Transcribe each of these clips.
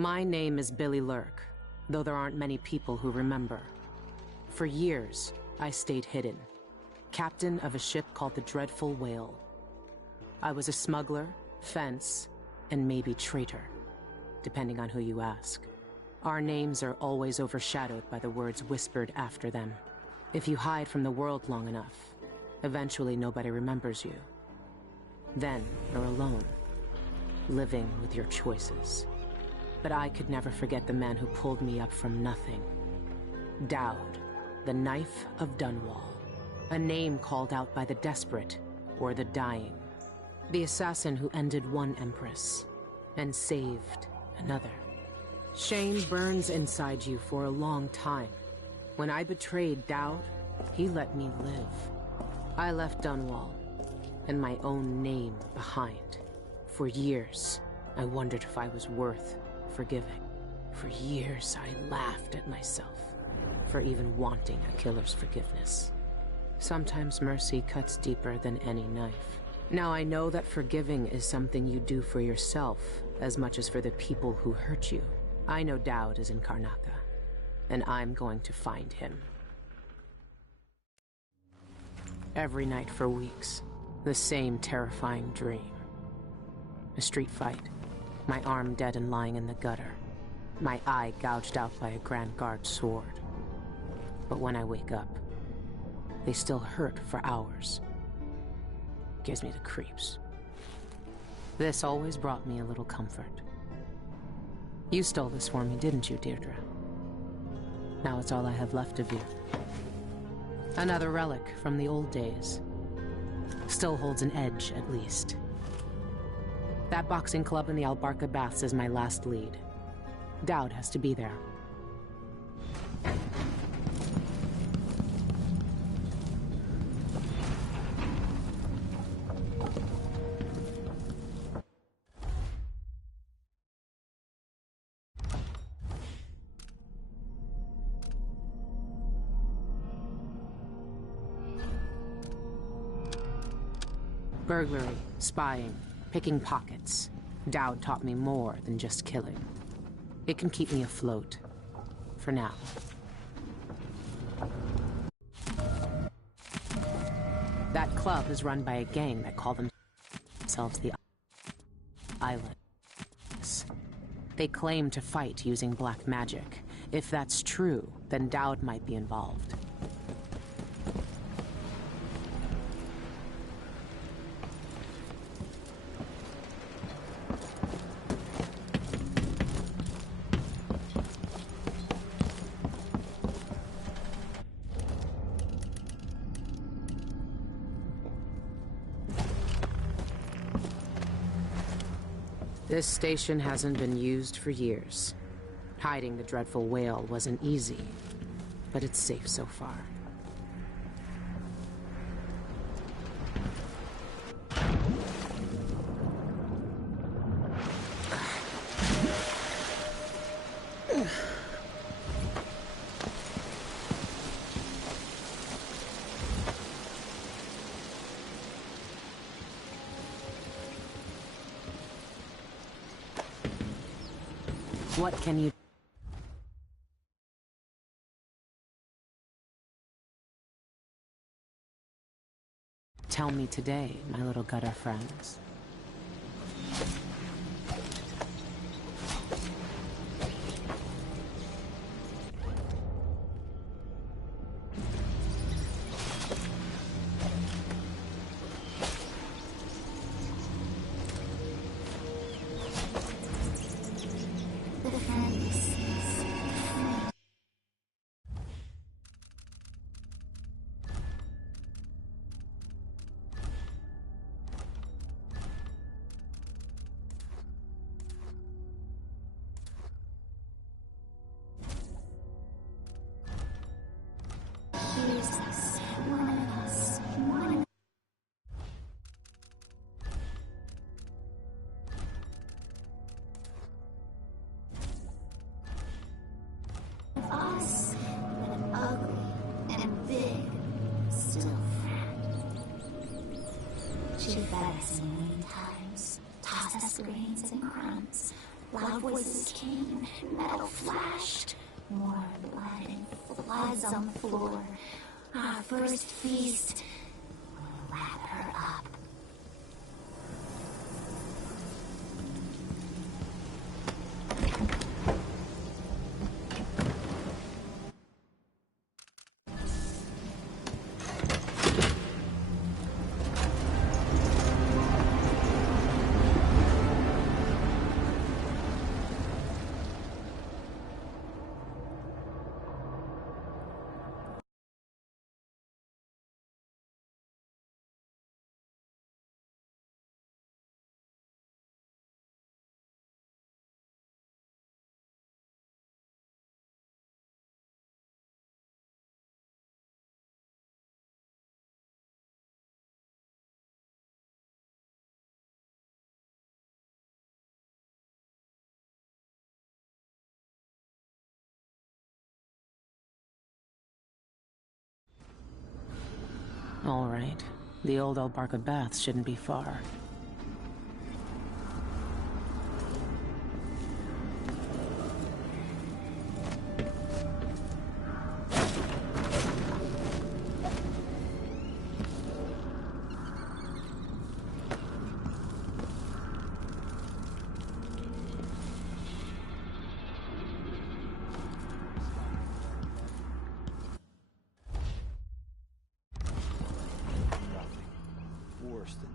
My name is Billy Lurk, though there aren't many people who remember. For years, I stayed hidden, captain of a ship called the Dreadful Whale. I was a smuggler, fence, and maybe traitor, depending on who you ask. Our names are always overshadowed by the words whispered after them. If you hide from the world long enough, eventually nobody remembers you. Then you're alone, living with your choices. But I could never forget the man who pulled me up from nothing. Dowd, the Knife of Dunwall. A name called out by the desperate or the dying. The assassin who ended one empress and saved another. Shame burns inside you for a long time. When I betrayed Dowd, he let me live. I left Dunwall and my own name behind. For years, I wondered if I was worth forgiving. For years, I laughed at myself for even wanting a killer's forgiveness. Sometimes mercy cuts deeper than any knife. Now I know that forgiving is something you do for yourself as much as for the people who hurt you. I know Dowd is in Karnaca, and I'm going to find him. Every night for weeks, the same terrifying dream. A street fight, my arm dead and lying in the gutter, my eye gouged out by a Grand Guard sword. But when I wake up, they still hurt for hours. Gives me the creeps. This always brought me a little comfort. You stole this for me, didn't you, Deirdre? Now it's all I have left of you. Another relic from the old days. Still holds an edge, at least. That boxing club in the Albarca Baths is my last lead. Dowd has to be there. Burglary, spying, picking pockets. Dowd taught me more than just killing. It can keep me afloat. For now. That club is run by a gang that call themselves the Islands. They claim to fight using black magic. If that's true, then Dowd might be involved. This station hasn't been used for years. Hiding the Dreadful Whale wasn't easy, but it's safe so far. What can you tell me today, my little gutter friends? She fed us a million times, tossed us grains and crumbs, Loud voices came, metal flashed. More blood and floods on the floor. Our first feast will wrap her up. All right. The old Albarca Baths shouldn't be far. Worse than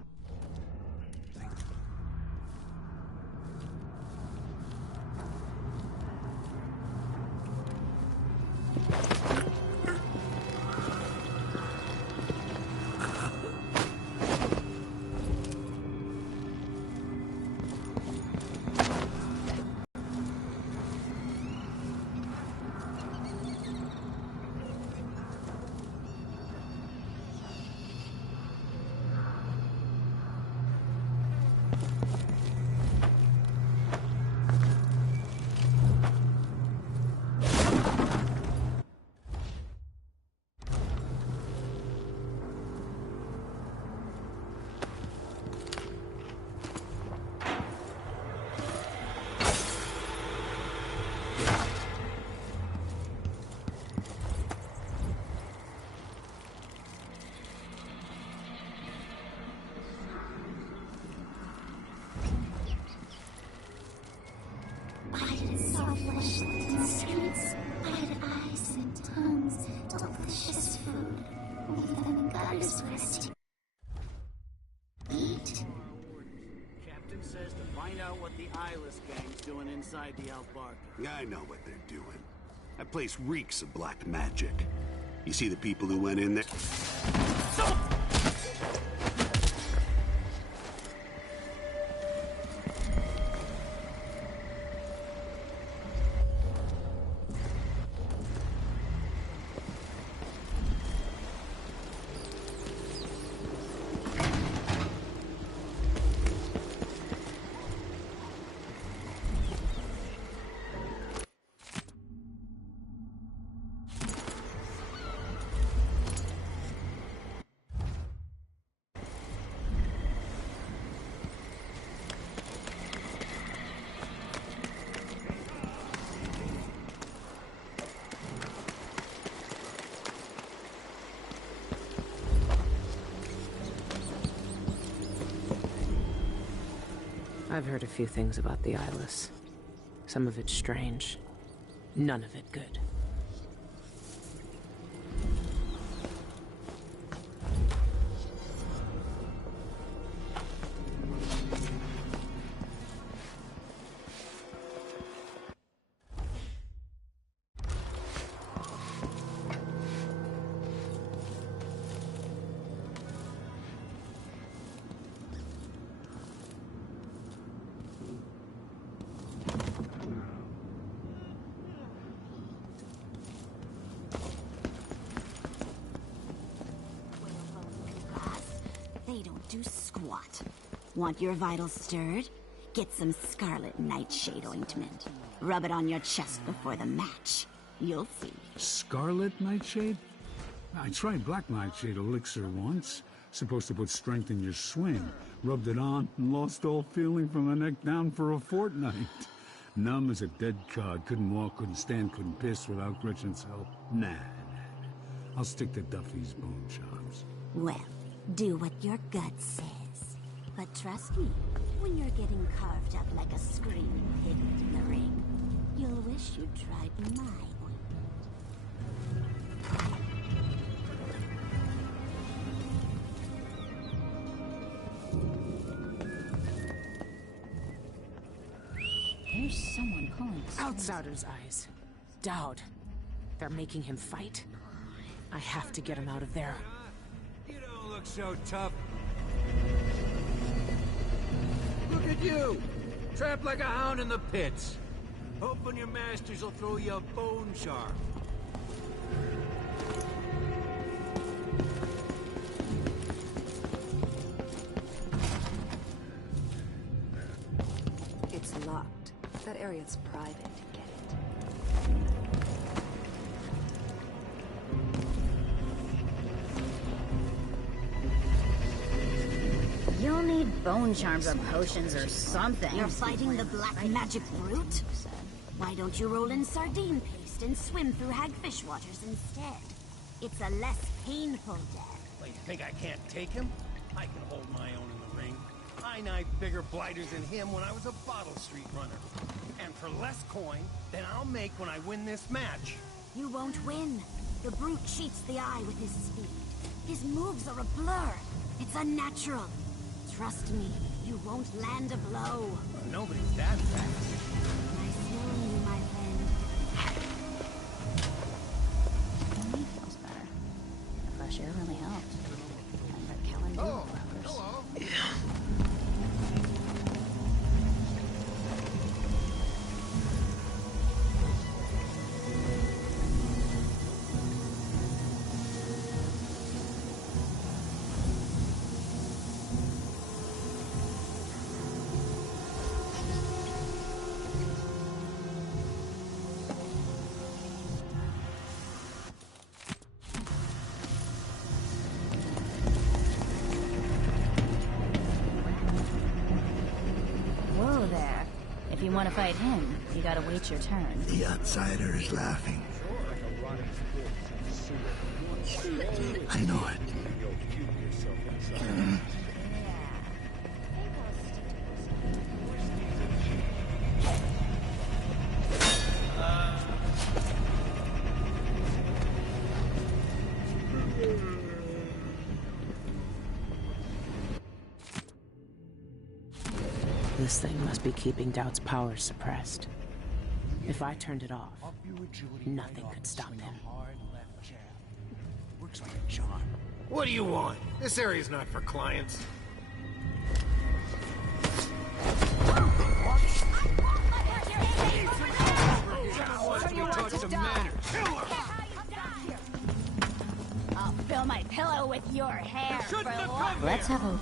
Flesh in streets, red eyes and tongues, delicious food. Leave them in gutters for us to eat. Captain says to find out what the eyeless gang's doing inside the Albarca. I know what they're doing. That place reeks of black magic. You see the people who went in there? I've heard a few things about the Eyeless. Some of it strange. None of it good. They don't do squat. Want your vitals stirred? Get some Scarlet Nightshade ointment. Rub it on your chest before the match. You'll see. Scarlet Nightshade? I tried Black Nightshade elixir once. Supposed to put strength in your swing. Rubbed it on and lost all feeling from the neck down for a fortnight. Numb as a dead cod. Couldn't walk, couldn't stand, couldn't piss without Gretchen's help. Nah. I'll stick to Duffy's bone charms. Well, do what your gut says. But trust me, when you're getting carved up like a screaming piglet in the ring, you'll wish you'd tried my ointment. There's someone calling us. Outsider's eyes. Dowd. They're making him fight. I have to get him out of there. You don't look so tough. Look at you! Trapped like a hound in the pits. Hoping your masters will throw you a bone charm. It's locked. That area's private. Get it? You'll need bone charms or potions or something. You're fighting the black magic brute? Why don't you roll in sardine paste and swim through hagfish waters instead? It's a less painful death. Well, you think I can't take him? I can hold my own in the ring. I knifed bigger blighters than him when I was a Bottle Street runner. And for less coin than I'll make when I win this match. You won't win. The brute cheats the eye with his speed. His moves are a blur. It's unnatural. Trust me, you won't land a blow. Nobody's that fast. Nice knowing you, my friend. Me feels better. The fresh air really helped. And that calendula flowers. Whoa there. If you want to fight him, you gotta wait your turn. The outsider is laughing. I know it. This thing must be keeping Dowd's powers suppressed. If I turned it off, nothing could stop him. Works like a charm. What do you want? This area's not for clients. I'll fill my pillow with your hair for luck. Let's have a...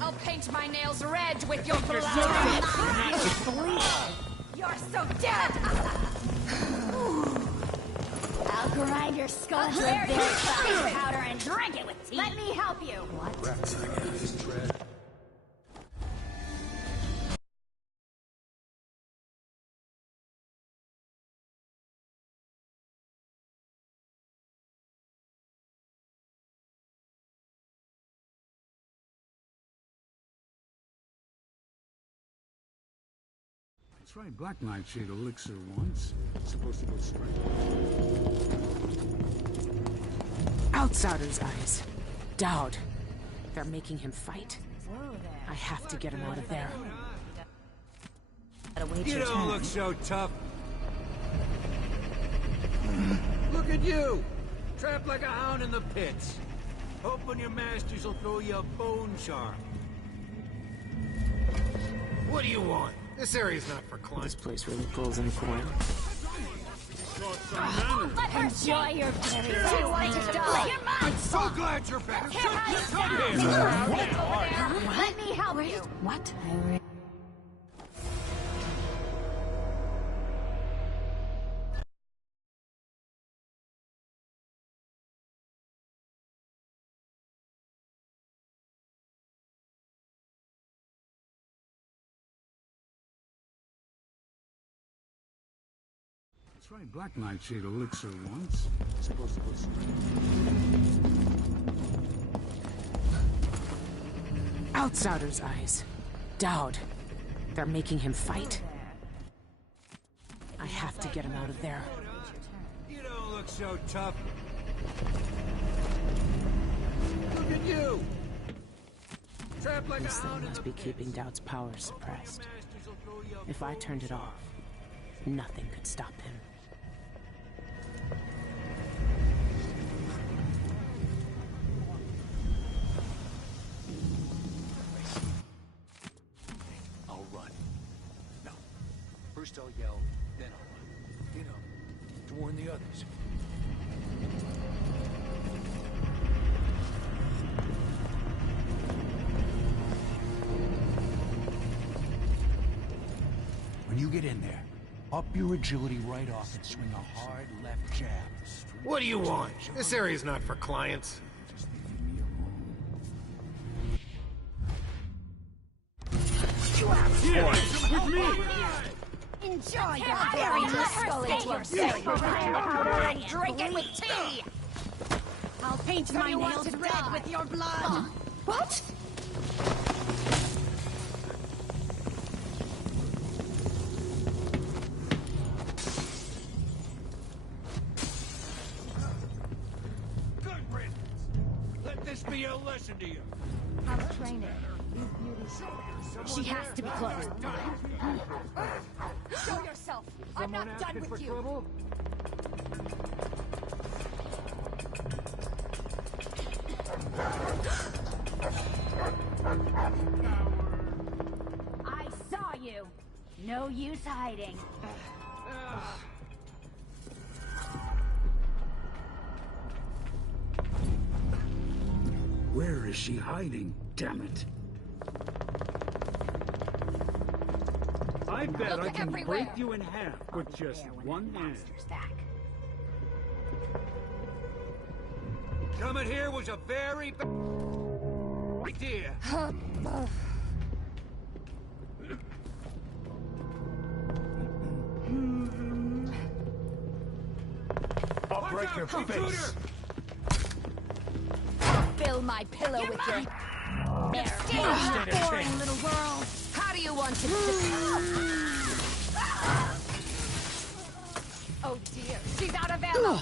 I'll paint my nails red with your blood. You're so dead. I'll grind your skull into a very fine powder and drink it with tea. Let me help you. What? I tried Black Nightshade elixir once. Supposed to go straight. Outsider's eyes. Dowd. They're making him fight. I have to get him out of there. Gotta wait You your don't turn. look so tough. Look at you! Trapped like a hound in the pits. Hoping your masters will throw you a bone charm. What do you want? This area's not for This clients. place really pulls in coin. Enjoy your berry. I'm so glad you're back. Let me help you. What? That's right, Black Nightshade elixir once. Supposed to go straight. Outsider's eyes. Dowd. They're making him fight. I have to get him out of there. You don't look so tough. Look at you! Trapped like This a thing hound in must the be keeping Dowd's power suppressed. If I turned it off, nothing could stop him. I'll run. No. First I'll yell, then I'll run. You know, to warn the others. When you get in there, up your agility right off and swing a hard left jab. What do you want? This area's not for clients. With me! Enjoy your very skull into your safe powder and drink it with tea! I'll paint my nails red with your blood! What? Good riddance. Let this be a lesson to you. Have training. These beauties. She has to be close. Show yourself! I'm not done with you! I saw you. No use hiding. Where is she hiding? Damn it. I bet Look I can everywhere. break you in half with just one hand. Master's back. Coming here was a very bad idea. I'll break your face. Fill my pillow with your hair. Boring little world. How do you want to Oh dear, she's out of ammo.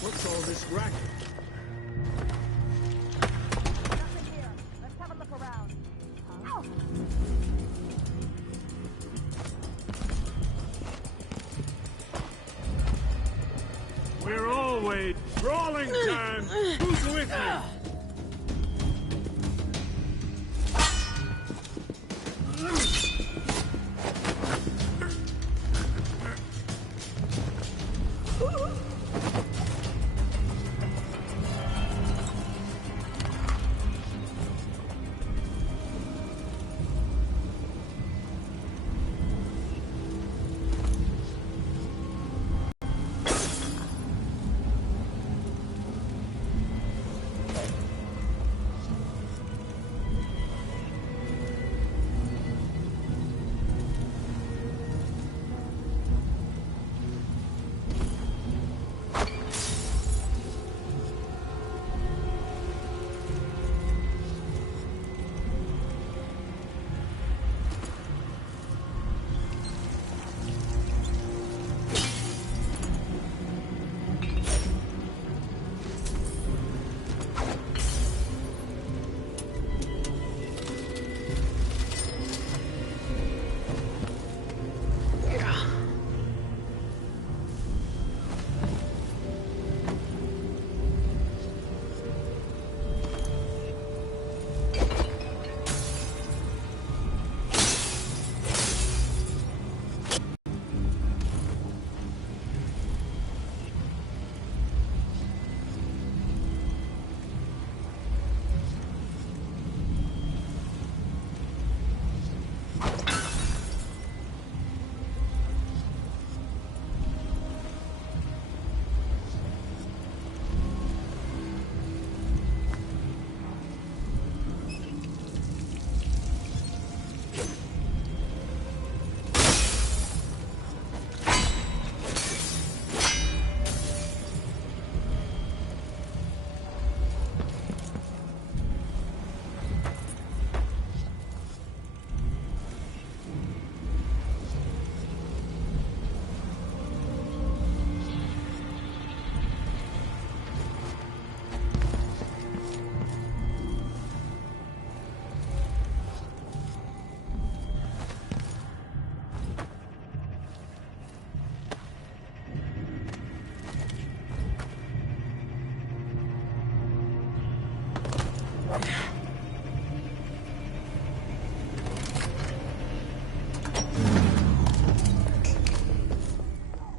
What's all this racket? Nothing here. Let's have a look around. Huh? We're always brawling time. Who's with me?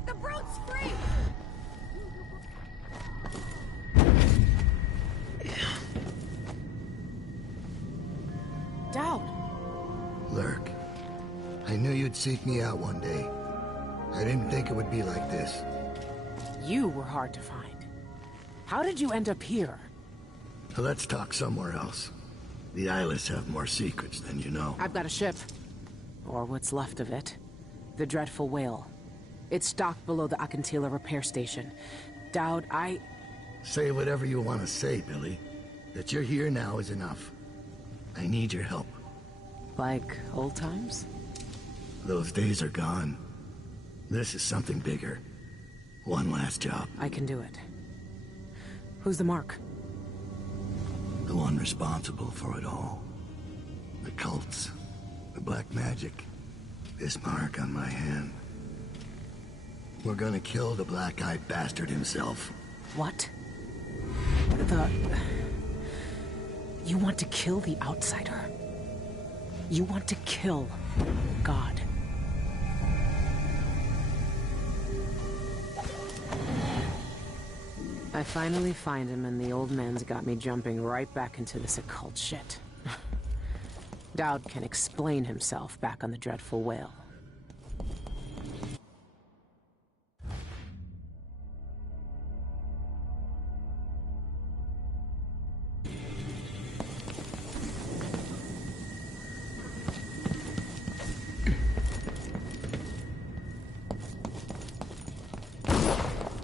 The brute's free! Dowd! Lurk, I knew you'd seek me out one day. I didn't think it would be like this. You were hard to find. How did you end up here? Let's talk somewhere else. The Eyeless have more secrets than you know. I've got a ship. Or what's left of it. The Dreadful Whale. It's docked below the Akantila repair station. Dowd, Say whatever you want to say, Billy. That you're here now is enough. I need your help. Like old times? Those days are gone. This is something bigger. One last job. I can do it. Who's the mark? The one responsible for it all. The cults. The black magic. This mark on my hand. We're gonna kill the black-eyed bastard himself. What? You want to kill the outsider? You want to kill God? I finally find him, and the old man's got me jumping right back into this occult shit. Dowd can explain himself back on the Dreadful Whale.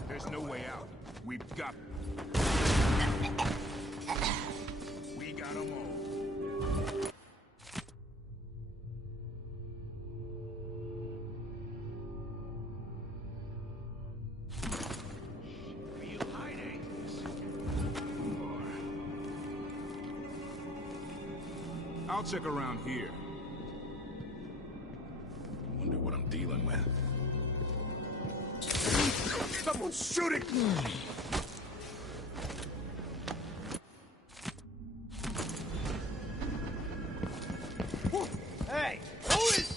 There's no way out. We've got... We got them all. Real hidings. I'll check around here. Wonder what I'm dealing with. Someone's shooting! Hey, who is...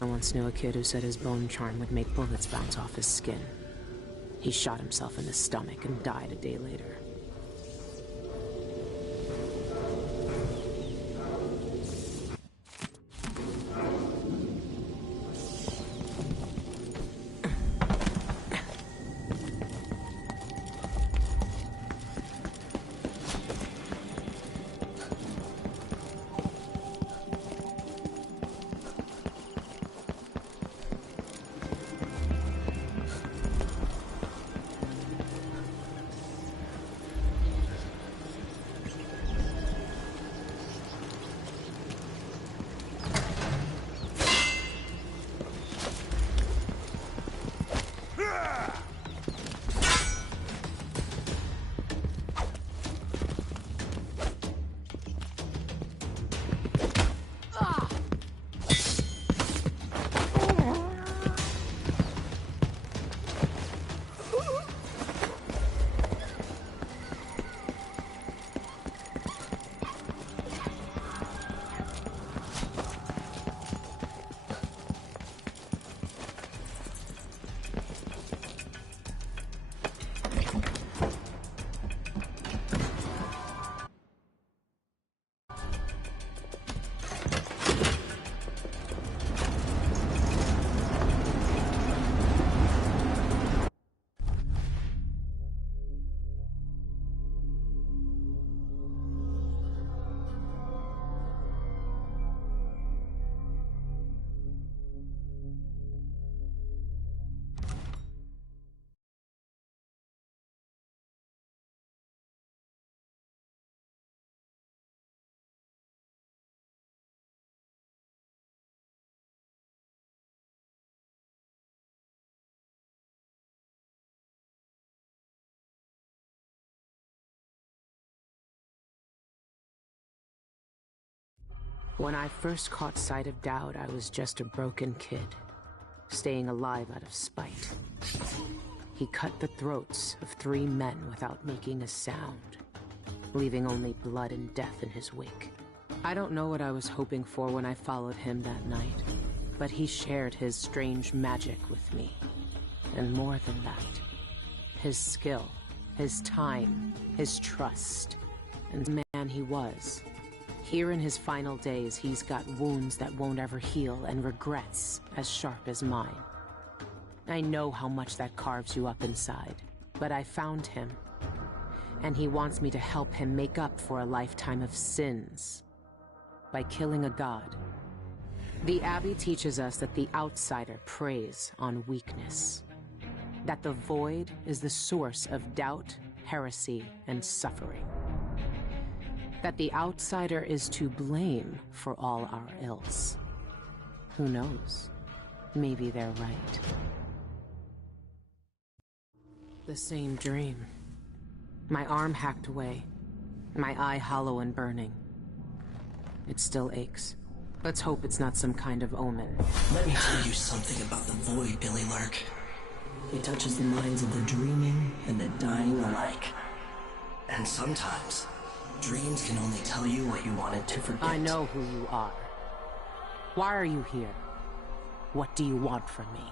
I once knew a kid who said his bone charm would make bullets bounce off his skin. He shot himself in the stomach and died a day later. When I first caught sight of Dowd, I was just a broken kid, staying alive out of spite. He cut the throats of 3 men without making a sound, leaving only blood and death in his wake. I don't know what I was hoping for when I followed him that night, but he shared his strange magic with me. And more than that, his skill, his time, his trust, and the man he was. Here in his final days, he's got wounds that won't ever heal and regrets as sharp as mine. I know how much that carves you up inside, but I found him, and he wants me to help him make up for a lifetime of sins by killing a god. The Abbey teaches us that the outsider preys on weakness, that the void is the source of doubt, heresy, and suffering, that the outsider is to blame for all our ills. Who knows? Maybe they're right. The same dream. My arm hacked away, my eye hollow and burning. It still aches. Let's hope it's not some kind of omen. Let me tell you something about the void, Billy Lurk. It touches the minds of the dreaming and the dying alike. And sometimes, dreams can only tell you what you wanted to forget. I know who you are. Why are you here? What do you want from me?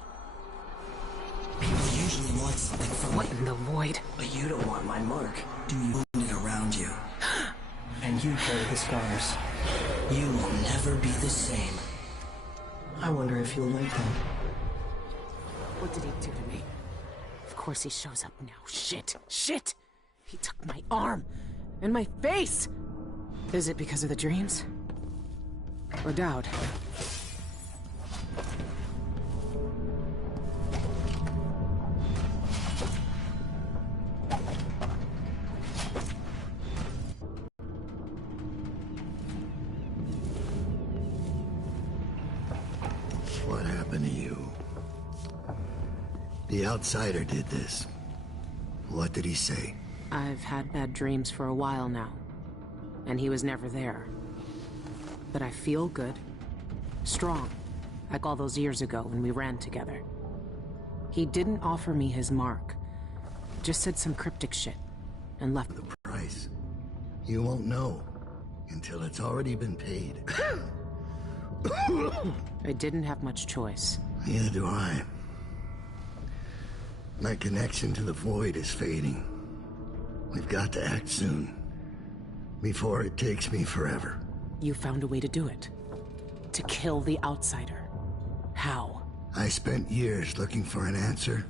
People usually want something from What in the void? But you don't want my mark. Do you own it around you? And you carry the scars. You will never be the same. I wonder if you'll like them. What did he do to me? Of course he shows up now. Shit! Shit! He took my arm! And my face! Is it because of the dreams? Or Dowd? What happened to you? The outsider did this. What did he say? I've had bad dreams for a while now, and he was never there. But I feel good. Strong. Like all those years ago when we ran together. He didn't offer me his mark. Just said some cryptic shit, and left. The price. You won't know until it's already been paid. I didn't have much choice. Neither do I. My connection to the void is fading. We've got to act soon, before it takes me forever. You found a way to do it. To kill the outsider. How? I spent years looking for an answer.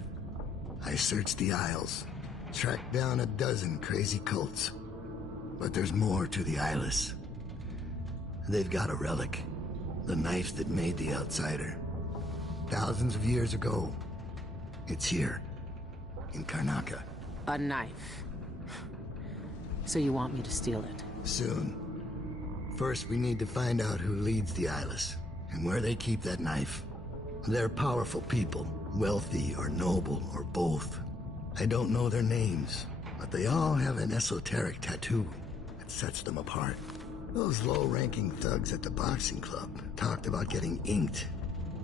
I searched the Isles, tracked down a dozen crazy cults. But there's more to the Eyeless. They've got a relic. The knife that made the outsider. Thousands of years ago. It's here. In Karnaca. A knife. So you want me to steal it? Soon. First, we need to find out who leads the Eyeless, and where they keep that knife. They're powerful people, wealthy or noble or both. I don't know their names, but they all have an esoteric tattoo that sets them apart. Those low-ranking thugs at the boxing club talked about getting inked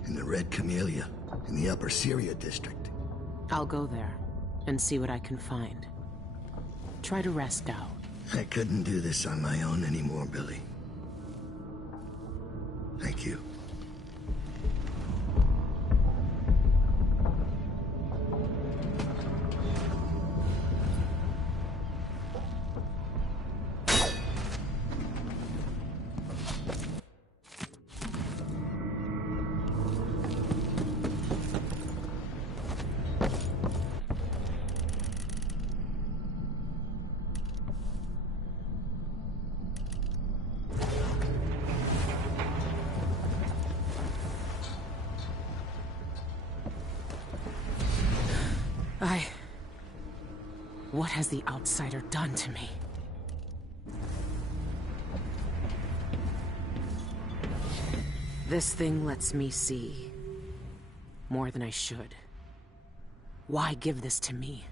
in the Red Camellia in the Upper Syria district. I'll go there and see what I can find. Try to rest out. I couldn't do this on my own anymore, Billy. Thank you. What has the outsider done to me? This thing lets me see more than I should. Why give this to me?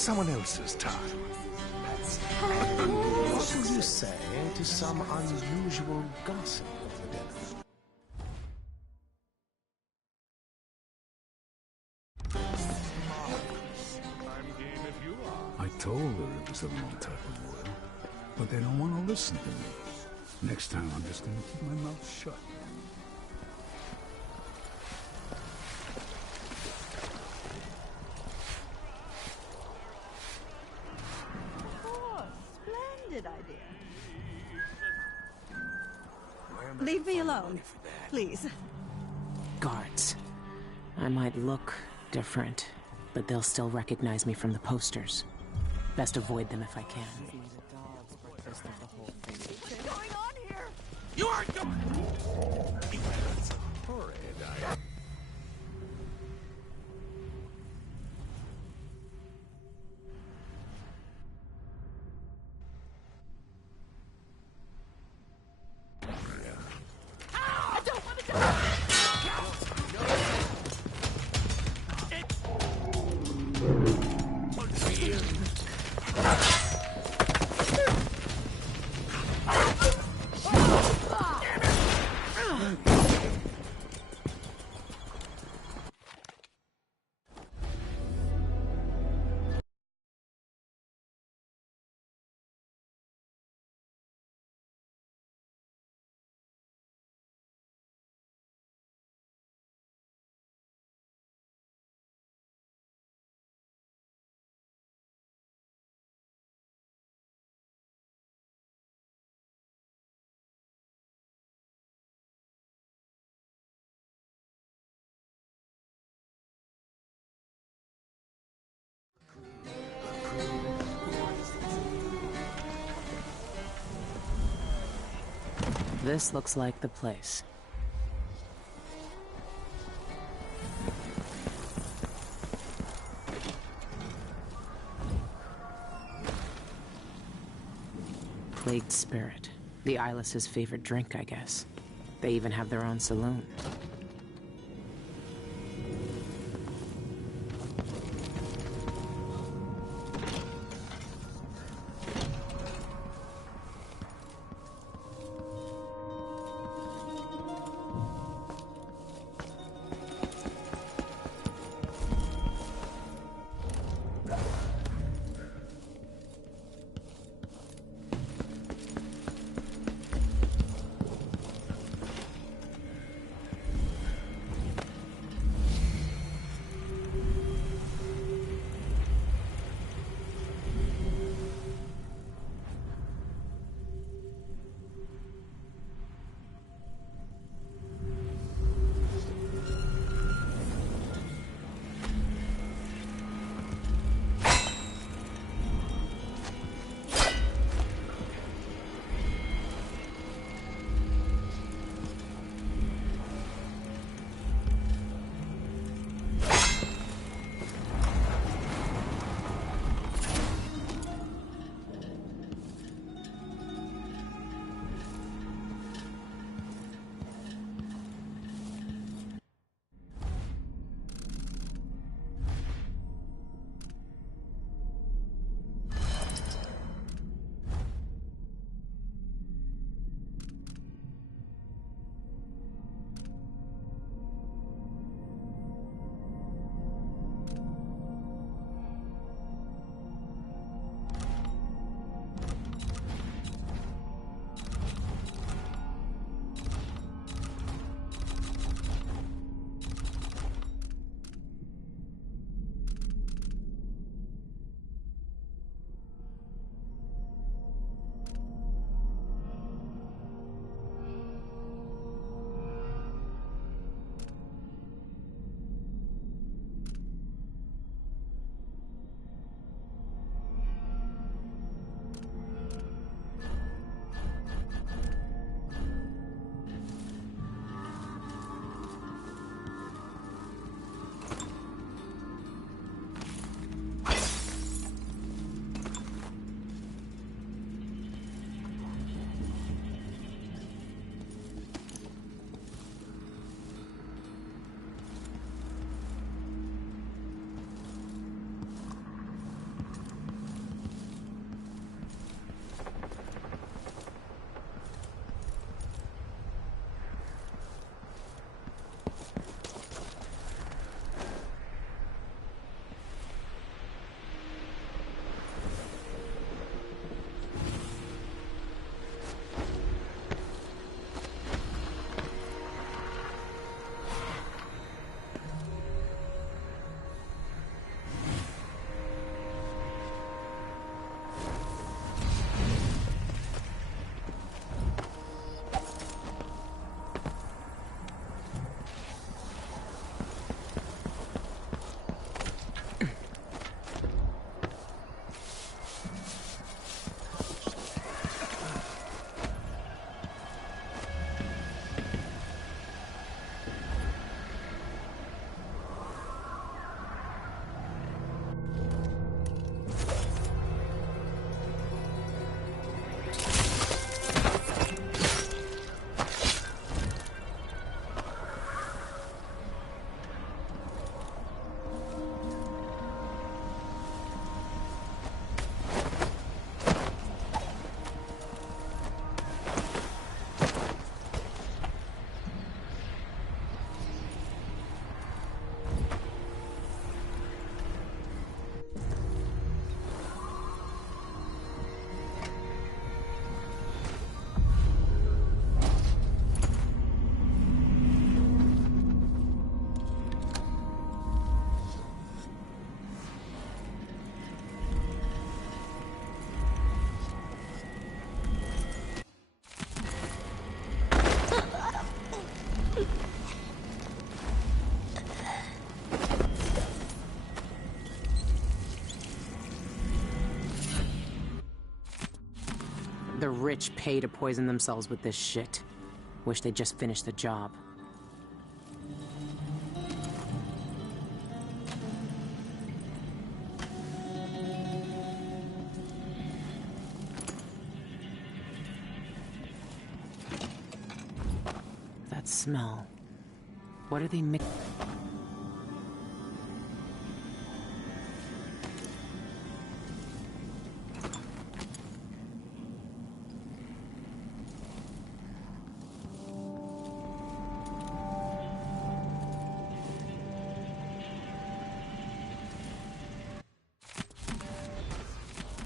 someone else's time. What would you say to some unusual gossip over dinner? I told her it was the wrong type of oil, but they don't want to listen to me. Next time, I'm just going to keep my mouth shut. Oh, splendid idea. Leave me alone, please. Guards. I might look different, but they'll still recognize me from the posters. Best avoid them if I can. What's going on here? You aren't going. That's horrid. I don't want to go. This looks like the place. Plagued Spirit. The Eyeless's favorite drink, I guess. They even have their own saloon. rich pay to poison themselves with this shit. Wish they'd just finish the job. That smell. What are they mixing?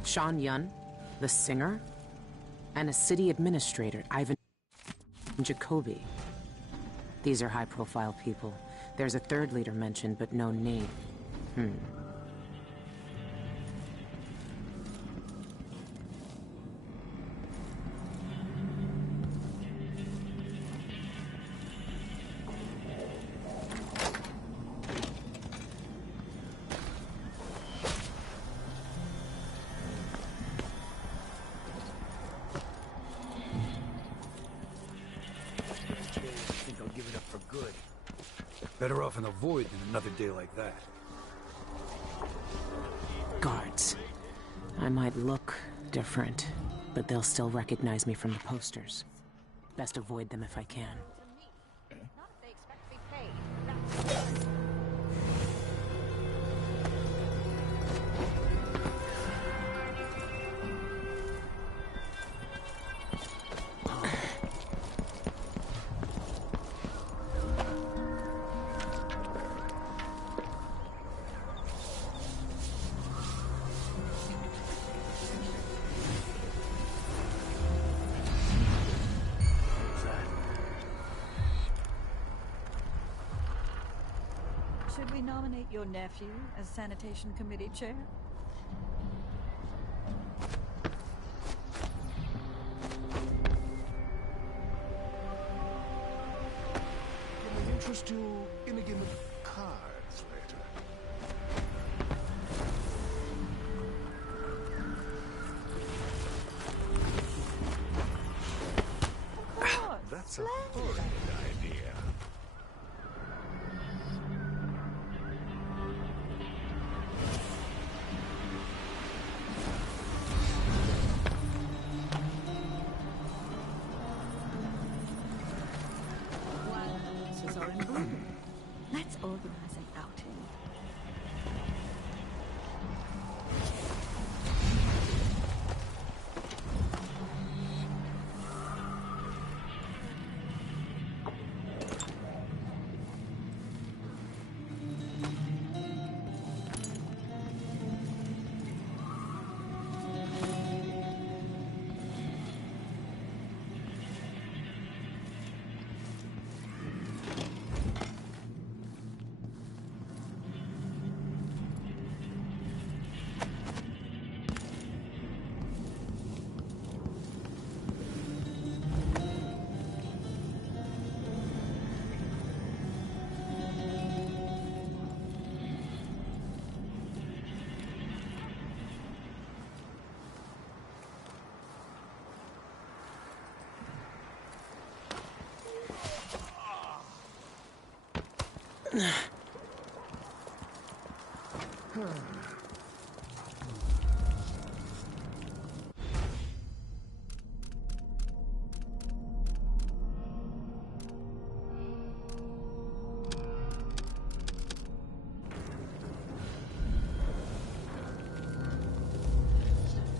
Sean Yun, the singer, and a city administrator, Ivan Jacoby. These are high-profile people. There's a third leader mentioned, but no name. Better off in the void than another day like that. Guards. I might look different, but they'll still recognize me from the posters. Best avoid them if I can. Not if they expect to be paid. Should we nominate your nephew as sanitation committee chair? Can I interest you in a game of cards later? That's a horrid idea. Let's organize an outing.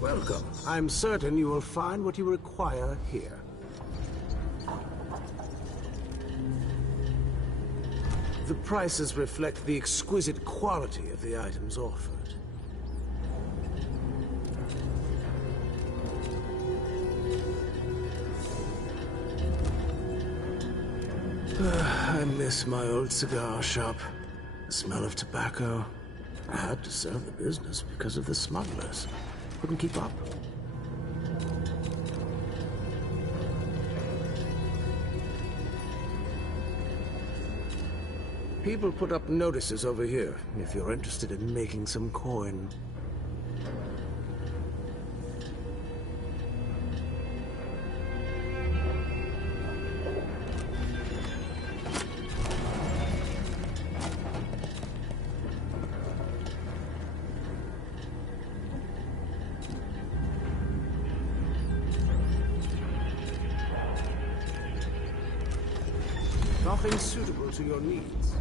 Welcome. I'm certain you will find what you require here. The prices reflect the exquisite quality of the items offered. I miss my old cigar shop. The smell of tobacco. I had to sell the business because of the smugglers. Couldn't keep up. People put up notices over here if you're interested in making some coin. Nothing suitable to your needs.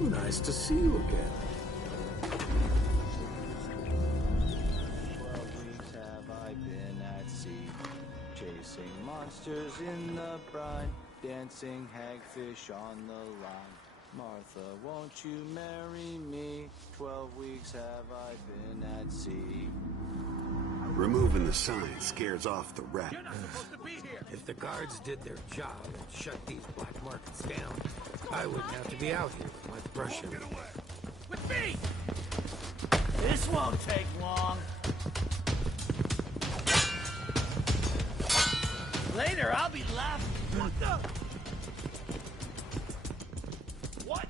Nice to see you again. 12 weeks have I been at sea, chasing monsters in the brine, dancing hagfish on the line. Martha, won't you marry me? 12 weeks have I been at sea. Removing the sign scares off the rat. You're not supposed to be here! If the guards did their job and shut these black markets down, I wouldn't have to be out here with my brush every day. With me! This won't take long. Later, I'll be laughing. What the? What?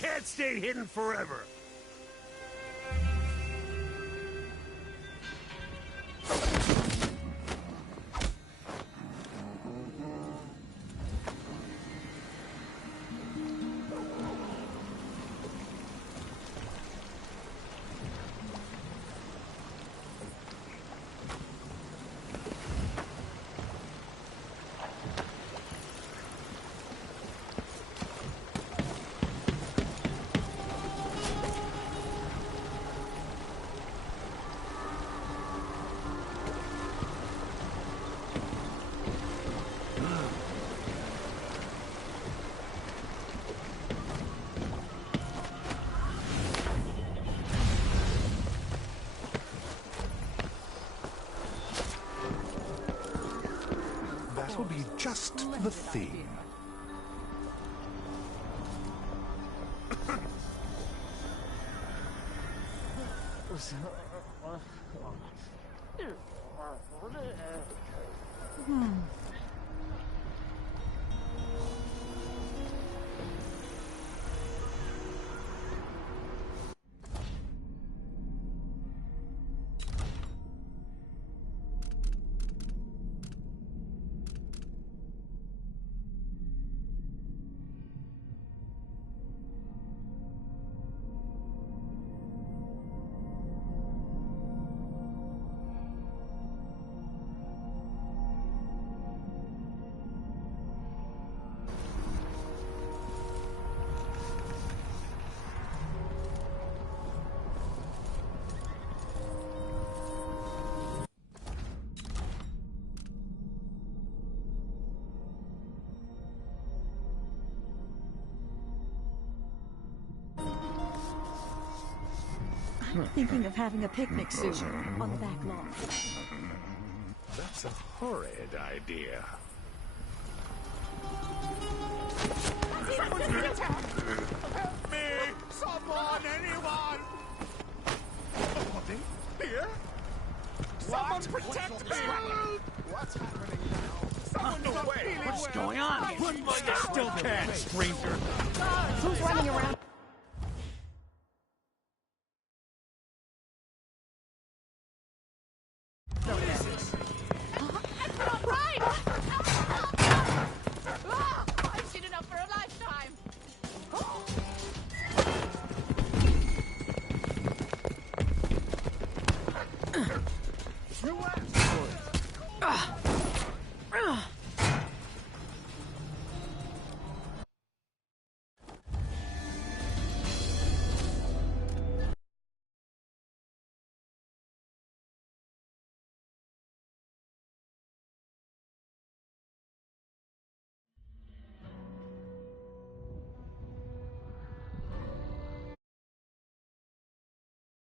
Can't stay hidden forever. That'll be just the thing. I'm thinking of having a picnic soon, on the back lawn. That's a horrid idea. Help me! Someone! Anyone! Something? Here? Someone protect me! What's happening now? Someone's not feeling well. What's going on? I still can, stranger. Who's running around? I've seen enough for a lifetime. You